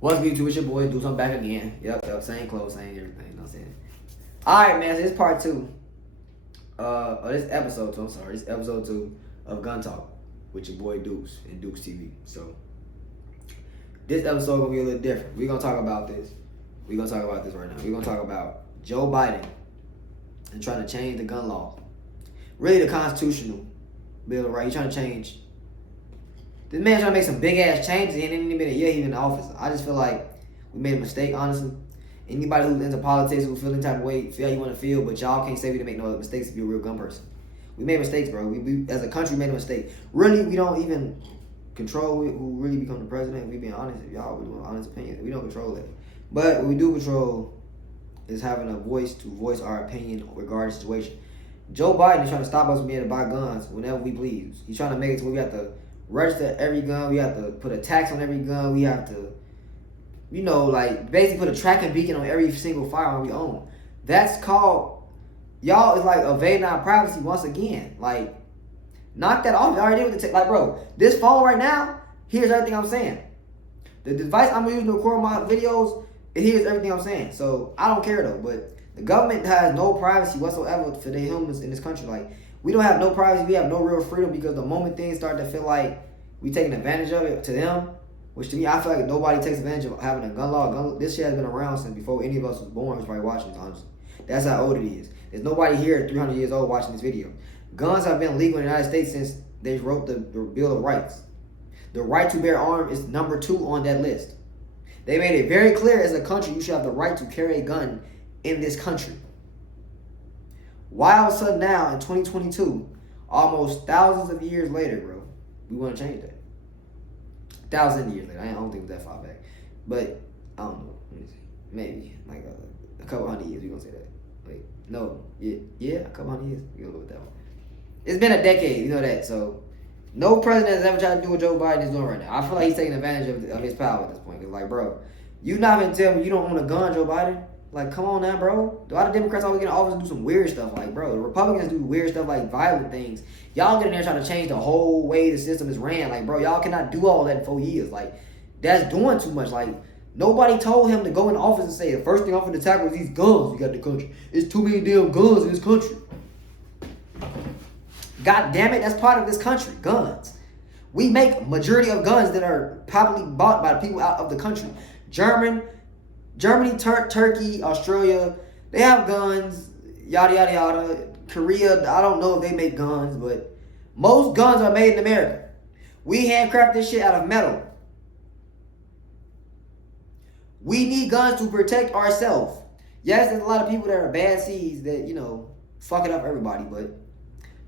What's good, YouTube? It's your boy, Do Something Back again. Yep, same clothes, same everything, you know what I'm saying? Alright, man, so this part two. This episode two, this episode two of Gun Talk with your boy Dukes and Dukes TV. So, this episode gonna be a little different. We're gonna talk about this. We're gonna talk about this right now. We're gonna talk about Joe Biden and trying to change the gun law. Really, the constitutional bill of rights. He's trying to change. This man trying to make some big ass changes and it ain't even been a year he in the office. I just feel like we made a mistake, honestly. Anybody who's into politics who feel any type of way, feel how you want to feel, but y'all can't say we didn't make no other mistakes if you're a real gun person. We made mistakes, bro. We as a country made a mistake. Really, we don't even control who really become the president. We being honest, if y'all with honest opinion, we don't control that. But what we do control is having a voice to voice our opinion regarding the situation. Joe Biden is trying to stop us from being able to buy guns whenever we please. He's trying to make it to where we have to register every gun. We have to put a tax on every gun. We have to, basically put a tracking beacon on every single firearm we own. That's called, y'all is like evading our privacy once again. Like, knock that off. You already did with the bro, this phone right now hears everything I'm saying. The device I'm using to record my videos, it hears everything I'm saying. So I don't care though. But the government has no privacy whatsoever for the humans in this country. Like, we don't have no privacy. We have no real freedom because the moment things start to feel like we taking advantage of it to them, which to me, I feel like nobody takes advantage of having a gun law. This shit has been around since before any of us was born, was probably watching this, honestly. That's how old it is. There's nobody here at 300 years old watching this video. Guns have been legal in the United States since they wrote the Bill of Rights. The right to bear arms is number 2 on that list. They made it very clear as a country you should have the right to carry a gun in this country. Why all of a sudden now in 2022, almost thousands of years later, bro, we want to change that? Thousands of years later. I don't think it was that far back. But, I don't know. Let me see. Maybe. Like a couple hundred years, we're going to say that. Wait. No. Yeah, a couple hundred years. We're going to go with that one. It's been a decade, you know that. So, no president has ever tried to do what Joe Biden is doing right now. I feel like he's taking advantage of his power at this point. It's like, bro, you not even tell me you don't own a gun, Joe Biden? Like, come on now, bro. A lot of Democrats always get in office and do some weird stuff. Like, bro, the Republicans do weird stuff like violent things. Y'all get in there trying to change the whole way the system is ran. Like, bro, y'all cannot do all that in 4 years. Like, that's doing too much. Like, nobody told him to go in office and say, the first thing I'm going to tackle is these guns we got in the country. It's too many damn guns in this country. God damn it, that's part of this country, guns. We make majority of guns that are probably bought by the people out of the country. Germany, Turkey, Australia, they have guns, yada, yada, yada. Korea, I don't know if they make guns, but most guns are made in America. We handcraft this shit out of metal. We need guns to protect ourselves. Yes, there's a lot of people that are bad seeds that, fuck it up for everybody, but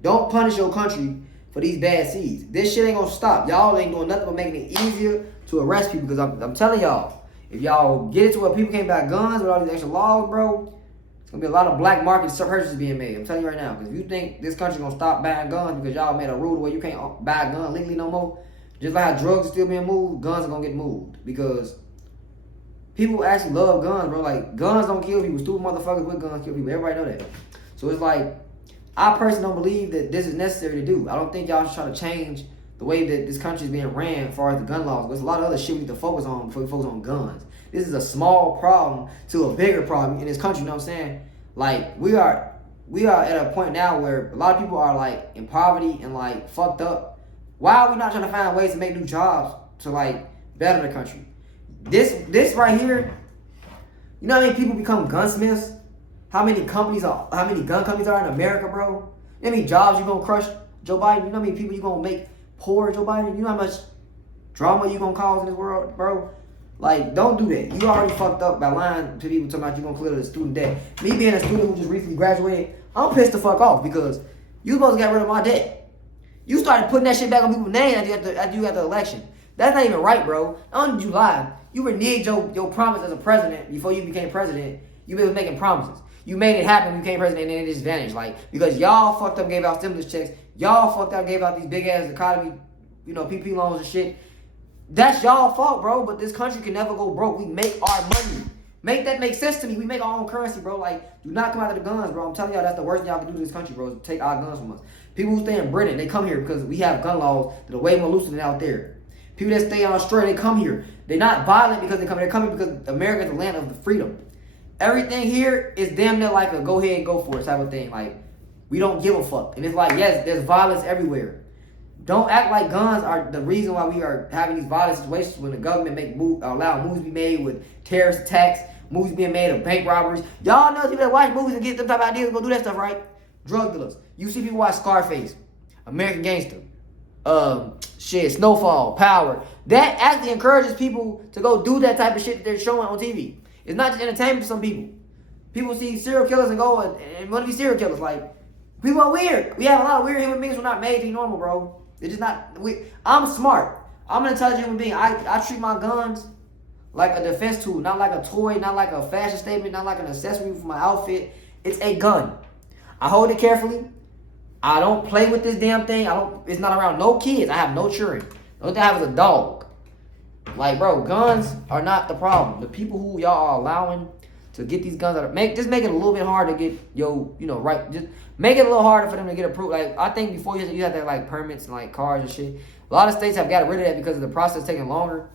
don't punish your country for these bad seeds. This shit ain't gonna stop. Y'all ain't doing nothing but making it easier to arrest people because I'm telling y'all, if y'all get it to where people can't buy guns with all these extra laws, bro, it's gonna be a lot of black market purchases being made. I'm telling you right now, because if you think this country gonna stop buying guns because y'all made a rule where you can't buy a gun legally no more, just like how drugs are still being moved, guns are gonna get moved because people actually love guns, bro. Like, guns don't kill people. Stupid motherfuckers with guns kill people. Everybody know that. So it's like, I personally don't believe that this is necessary to do. I don't think y'all should try to change the way that this country is being ran as far as the gun laws. There's a lot of other shit we need to focus on before we focus on guns. This is a small problem to a bigger problem in this country, you know what I'm saying? Like, we are at a point now where a lot of people are like in poverty and like fucked up. Why are we not trying to find ways to make new jobs to like better the country? This right here, you know how many people become gunsmiths? How many gun companies are in America, bro? You know how many jobs you gonna crush, Joe Biden? You know how many people you gonna make poor, Joe Biden? You know how much drama you gonna cause in this world, bro? Like, don't do that. You already fucked up by lying to people talking about you gonna clear the student debt. Me being a student who just recently graduated, I'm pissed the fuck off because you supposed to get rid of my debt. You started putting that shit back on people's names after you got the election. That's not even right, bro. Not only did you lie, you reneged your promise as a president before you became president. You been making promises. You made it happen, you became president, and then it just vanished. Like, because y'all fucked up, gave out stimulus checks. Y'all fucked up, gave out these big-ass economy, PP loans and shit. That's y'all fault, bro, but this country can never go broke. We make our money. Make that make sense to me. We make our own currency, bro. Like, do not come out of the guns, bro. I'm telling y'all, that's the worst thing y'all can do to this country, bro, is take our guns from us. People who stay in Britain, they come here because we have gun laws that are way more looser than out there. People that stay in Australia, they come here. They're not violent because they come here. They're coming because America is the land of the freedom. Everything here is damn near like a go ahead, go for it type of thing. Like, we don't give a fuck. And it's like, yes, there's violence everywhere. Don't act like guns are the reason why we are having these violent situations when the government allow movies to be made with terrorist attacks, movies being made of bank robberies. Y'all know people that watch movies and get them type of ideas go do that stuff, right? Drug dealers. You see people watch Scarface, American Gangster, Snowfall, Power. That actually encourages people to go do that type of shit that they're showing on TV. It's not just entertainment for some people. People see serial killers and go and want to be serial killers. Like, people are weird. We have a lot of weird human beings who are not made to be normal, bro. They're just not. I'm smart. I'm an intelligent human being. I treat my guns like a defense tool, not like a toy, not like a fashion statement, not like an accessory for my outfit. It's a gun. I hold it carefully. I don't play with this damn thing. It's not around no kids. I have no children. The only thing I have is a dog. Like, bro, guns are not the problem. The people who y'all are allowing to get these guns, just make it a little bit hard to get right. Just make it a little harder for them to get approved. Like, I think before you have to have like permits and like cars and shit. A lot of states have got rid of that because of the process taking longer.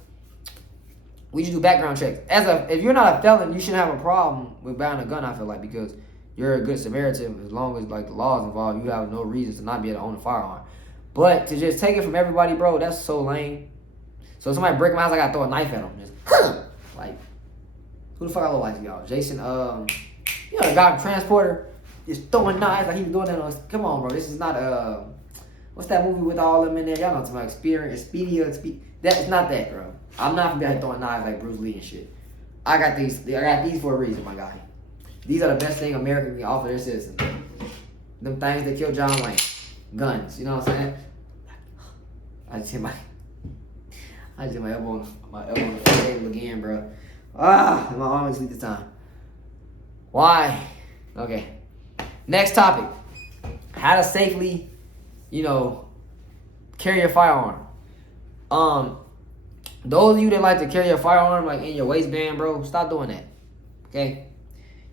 We just do background checks. If you're not a felon, you shouldn't have a problem with buying a gun. I feel like, because you're a good Samaritan. As long as like the law is involved, you have no reason to not be able to own a firearm. But to just take it from everybody, bro, that's so lame. So if somebody break my house, I gotta throw a knife at them. Just like, who the fuck I look like to y'all? Jason, the guy from Transporter, just throwing knives like he was doing that on. Come on, bro. This is not what's that movie with all them in there? Y'all know something like Expedia. That's not that, bro. I'm not gonna be out here throwing knives like Bruce Lee and shit. I got these for a reason, my guy. These are the best thing America can offer their citizens. Them things that killed John Wayne. Guns, you know what I'm saying? I just hit my elbow on the table again, bro. My arm is weak this time. Why? Okay. Next topic. How to safely, carry your firearm. Those of you that like to carry your firearm like in your waistband, bro, stop doing that. Okay?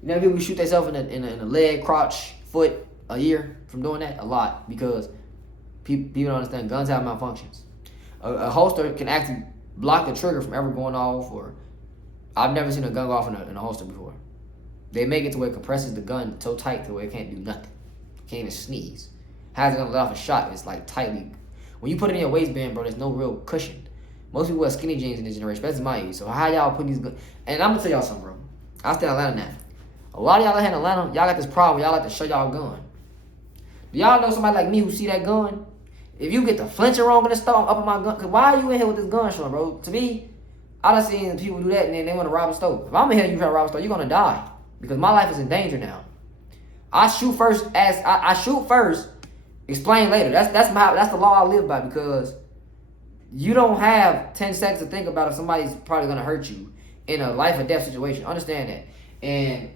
You know, people shoot themselves in the leg, crotch, foot a year from doing that? A lot. Because people don't understand guns have malfunctions. A holster can actually block the trigger from ever going off, or I've never seen a gun go off in a holster before. They make it to where it compresses the gun so tight to where it can't do nothing. Can't even sneeze. How is it gonna let off a shot? It's like tightly. When you put it in your waistband, bro, there's no real cushion. Most people wear skinny jeans in this generation. That's my age. So how y'all putting these guns? And I'm gonna tell y'all something, bro. I stay in Atlanta now. A lot of y'all in Atlanta, y'all got this problem. Y'all like to show y'all gun. Do y'all know somebody like me who see that gun? If you get the flinching wrong in the store, up on my gun, cause why are you in here with this gun showing, bro? To me, I done seen people do that and then they want to rob a store. If I'm in here and you try to rob a store, you're gonna die. Because my life is in danger now. I shoot first, explain later. That's the law I live by, because you don't have 10 seconds to think about if somebody's probably gonna hurt you in a life or death situation. Understand that. And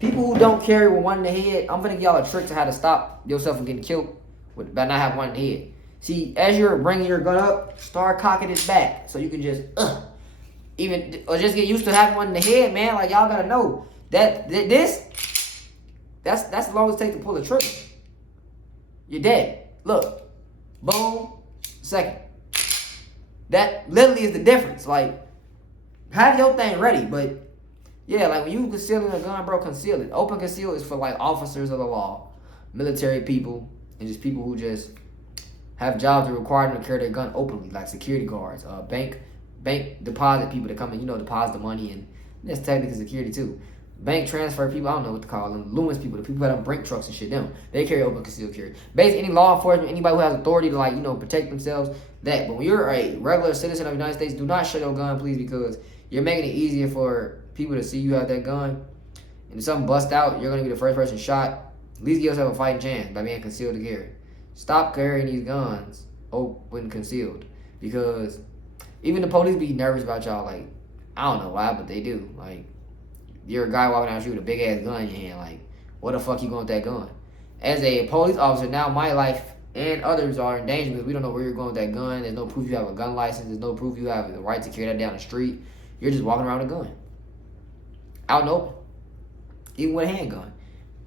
people who don't carry with one in the head, I'm gonna give y'all a trick to how to stop yourself from getting killed by not having one in the head. See, as you're bringing your gun up, start cocking it back so you can just just get used to having one in the head, man. Like, y'all gotta know that that's as long as it takes to pull the trigger. You're dead. Look, boom, second. That literally is the difference. Like, have your thing ready, but yeah, like when you concealing a gun, bro, conceal it. Open conceal is for like officers of the law, military people, and just people who just have jobs that require them to carry their gun openly, like security guards, bank deposit people that come in, deposit the money, and that's technically security too. Bank transfer people, I don't know what to call them. Loomis people, the people that have brink trucks and shit, they carry open concealed carry. Basically, any law enforcement, anybody who has authority to protect themselves, that. But when you're a regular citizen of the United States, do not show your gun, please, because you're making it easier for people to see you have that gun. And if something busts out, you're gonna be the first person shot. At least give yourself a fighting chance by being concealed to carry. Stop carrying these guns open concealed, because even the police be nervous about y'all. Like, I don't know why, but they do. Like, you're a guy walking down the street with a big ass gun in your hand. Like, what the fuck you going with that gun? As a police officer, now my life and others are in danger because we don't know where you're going with that gun. There's no proof you have a gun license. There's no proof you have the right to carry that down the street. You're just walking around with a gun. Out in the open. Even with a handgun.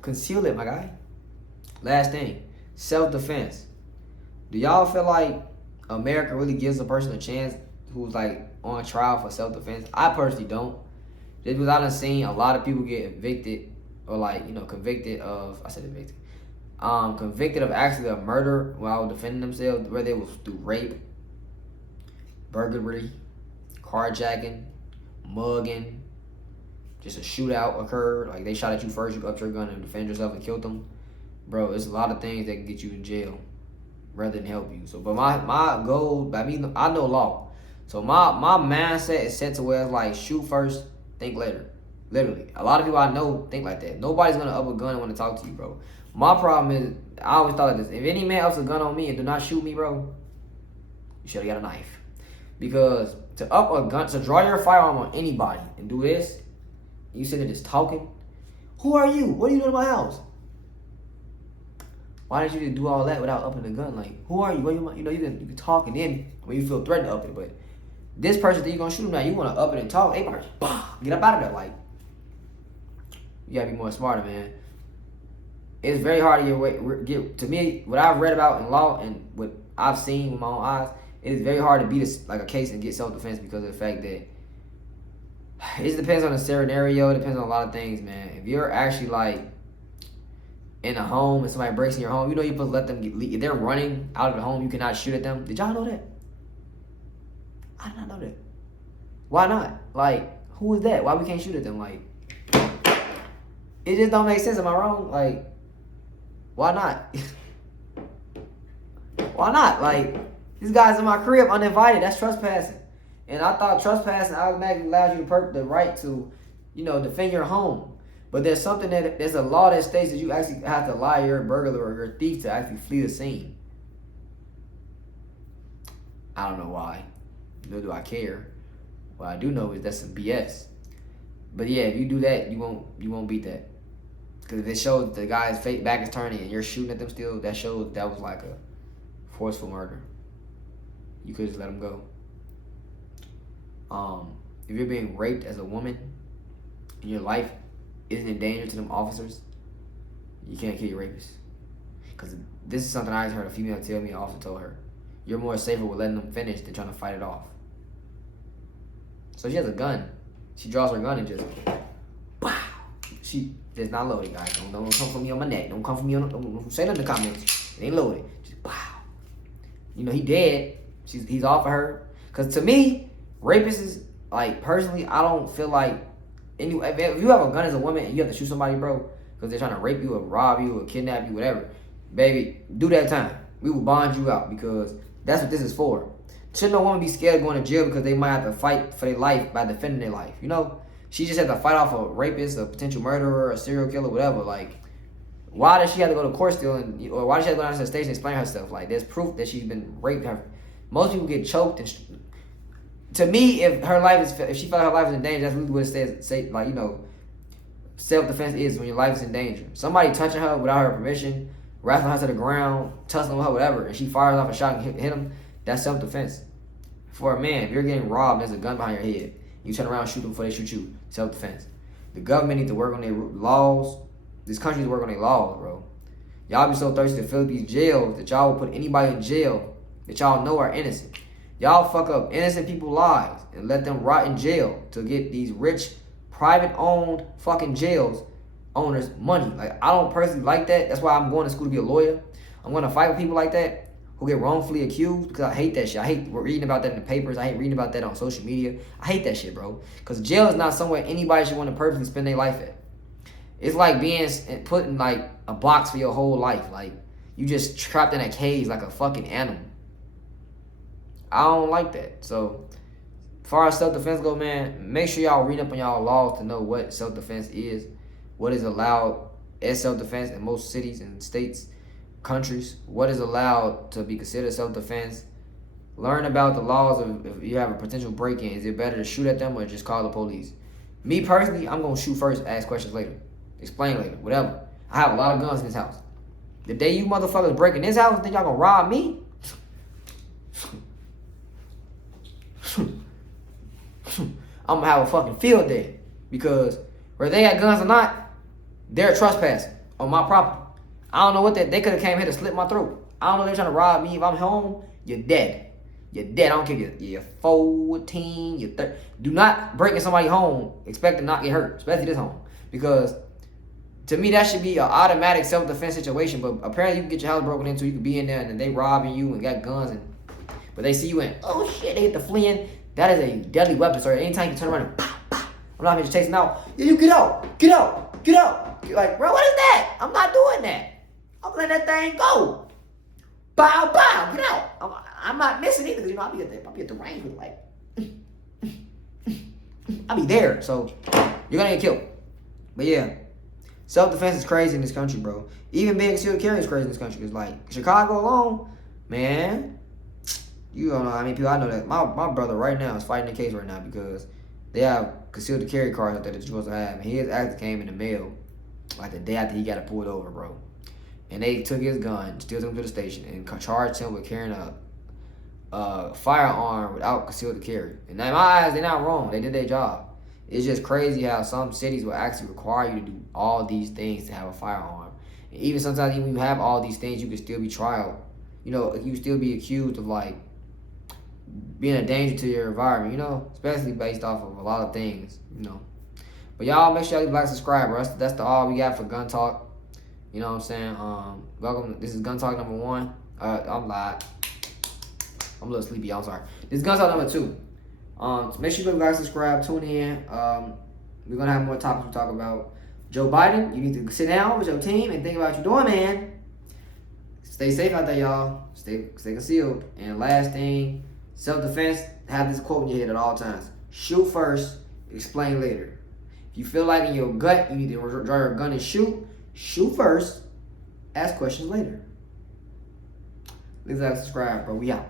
Conceal it, my guy. Last thing. Self-defense. Do y'all feel like America really gives a person a chance who's like on trial for self-defense. I personally don't. Just because I done seen a lot of people get evicted or like, convicted of, I said evicted, convicted of actually a murder while defending themselves, whether it was through rape, burglary, carjacking, mugging, just a shootout occurred. Like they shot at you first, you upped your gun and defended yourself and killed them. Bro, it's a lot of things that can get you in jail rather than help you. So, but my goal, I know law. So my mindset is set to where it's like shoot first, think later. Literally. A lot of people I know think like that. Nobody's gonna up a gun and want to talk to you, bro. My problem is I always thought like this. If any man ups a gun on me and do not shoot me, bro, you should have got a knife. Because to up a gun, to draw your firearm on anybody and do this, you sit there just talking. Who are you? What are you doing in my house? Why didn't you just do all that without upping the gun? Like, who are you? What you can talk and then when you feel threatened to up it. But this person that you're gonna shoot him now, you wanna up it and talk. Hey, person, get up out of there. Like, you gotta be more smarter, man. It's very hard to get to me. What I've read about in law and what I've seen with my own eyes, it is very hard to beat a case and get self-defense because of the fact that it just depends on the scenario. It depends on a lot of things, man. If you're actually like in a home and somebody breaks in your home, you're supposed to let them if they're running out of the home, you cannot shoot at them. Did y'all know that? I did not know that. Why not? Like, who is that? Why we can't shoot at them? Like, it just don't make sense. Am I wrong? Like, why not? Why not? Like, these guys in my crib uninvited. That's trespassing. And I thought trespassing automatically allows you the right to, defend your home. But there's there's a law that states that you actually have to allow your burglar or your thief to actually flee the scene. I don't know why. Nor do I care. What I do know is that's some BS. But yeah, if you do that, you won't beat that. Because if it shows the guy's back is turning and you're shooting at them still, that shows that was like a forceful murder. You could just let him go. If you're being raped as a woman and your life isn't in danger to them officers, you can't kill your rapist. Because this is something I heard a female tell me. I also told her, you're more safer with letting them finish than trying to fight it off. So she has a gun. She draws her gun and just, wow. She is not loaded, guys. Don't come for me on my neck. Don't come for me on. Don't say nothing in the comments. It ain't loaded. Just wow. He dead. He's off of her. Cause to me, rapists is like personally, I don't feel like if you have a gun as a woman and you have to shoot somebody, bro, because they're trying to rape you or rob you or kidnap you, whatever, baby, do that time. We will bond you out because that's what this is for. Should no woman be scared of going to jail because they might have to fight for their life by defending their life? She just had to fight off a rapist, a potential murderer, a serial killer, whatever. Like, why does she have to go to court still, or why does she have to go down to the station and explain herself? Like, there's proof that she's been raped. Most people get choked. And to me, if she felt her life is in danger, that's really what it says. Self-defense is when your life is in danger. Somebody touching her without her permission, wrestling her to the ground, tussling with her, whatever, and she fires off a shot and hit him, that's self-defense. For a man, if you're getting robbed, there's a gun behind your head. You turn around and shoot them before they shoot you. Self-defense. The government needs to work on their laws. This country needs to work on their laws, bro. Y'all be so thirsty to fill up these jails that y'all will put anybody in jail that y'all know are innocent. Y'all fuck up innocent people's lives and let them rot in jail to get these rich, private-owned fucking jails owners money. Like, I don't personally like that. That's why I'm going to school to be a lawyer. I'm going to fight with people like that who get wrongfully accused because I hate that shit. I hate reading about that in the papers. I hate reading about that on social media. I hate that shit, bro. Because jail is not somewhere anybody should want to personally spend their life at. It's like being put in like a box for your whole life. Like, you just trapped in a cage like a fucking animal. I don't like that. So, as far as self-defense go, man, make sure y'all read up on y'all laws to know what self-defense is, what is allowed as self-defense in most cities and states, countries, what is allowed to be considered self-defense. Learn about the laws of if you have a potential break-in. Is it better to shoot at them or just call the police? Me personally, I'm going to shoot first, ask questions later. Explain later, whatever. I have a lot of guns in this house. The day you motherfuckers break in this house, think y'all going to rob me? I'm going to have a fucking field day. Because whether they got guns or not, they're trespassing on my property. I don't know what they could have came here to slit my throat. I don't know if they're trying to rob me. If I'm home, you're dead. You're dead. I don't care if you're 14, you're 30. Do not break in somebody's home expect to not get hurt, especially this home. Because to me, that should be an automatic self-defense situation. But apparently, you can get your house broken into. You can be in there and they robbing you and got guns. But they see you in, oh shit, they hit the fleeing. That is a deadly weapon. So anytime you turn around and pow, pow, I'm not just chasing out. Yeah, you get out. Get out. Get out. You're like, bro, what is that? I'm not doing that. I'm letting that thing go. Bow, bow. Get out. I'm not missing either. Because, I'll be at the range with like, I'll be there. So you're going to get killed. But yeah. Self-defense is crazy in this country, bro. Even being concealed carry is crazy in this country. It's like, Chicago alone, man, you don't know how many people I know that. My brother right now is fighting the case right now because they have concealed carry cards out there that you're supposed to have. And his actually came in the mail like the day after he got pulled over, bro. And they took his gun, still took him to the station, and charged him with carrying a firearm without concealed carry. And in my eyes, they're not wrong. They did their job. It's just crazy how some cities will actually require you to do all these things to have a firearm. And even sometimes, even when you have all these things, you can still be trialed. You still be accused of like being a danger to your environment, especially based off of a lot of things, But y'all make sure you like, subscribe, bro. That's all we got for Gun Talk. You know what I'm saying? Welcome. This is Gun Talk number 1. I'm live. I'm a little sleepy. I'm sorry. This is Gun Talk number 2. So make sure you like, subscribe, tune in. We're gonna have more topics to talk about. Joe Biden, you need to sit down with your team and think about what you're doing, man. Stay safe out there, y'all. Stay concealed. And last thing, self-defense. Have this quote in your head at all times: shoot first, explain later. If you feel like in your gut you need to draw your gun and shoot first, ask questions later. Please like, subscribe, bro. We out.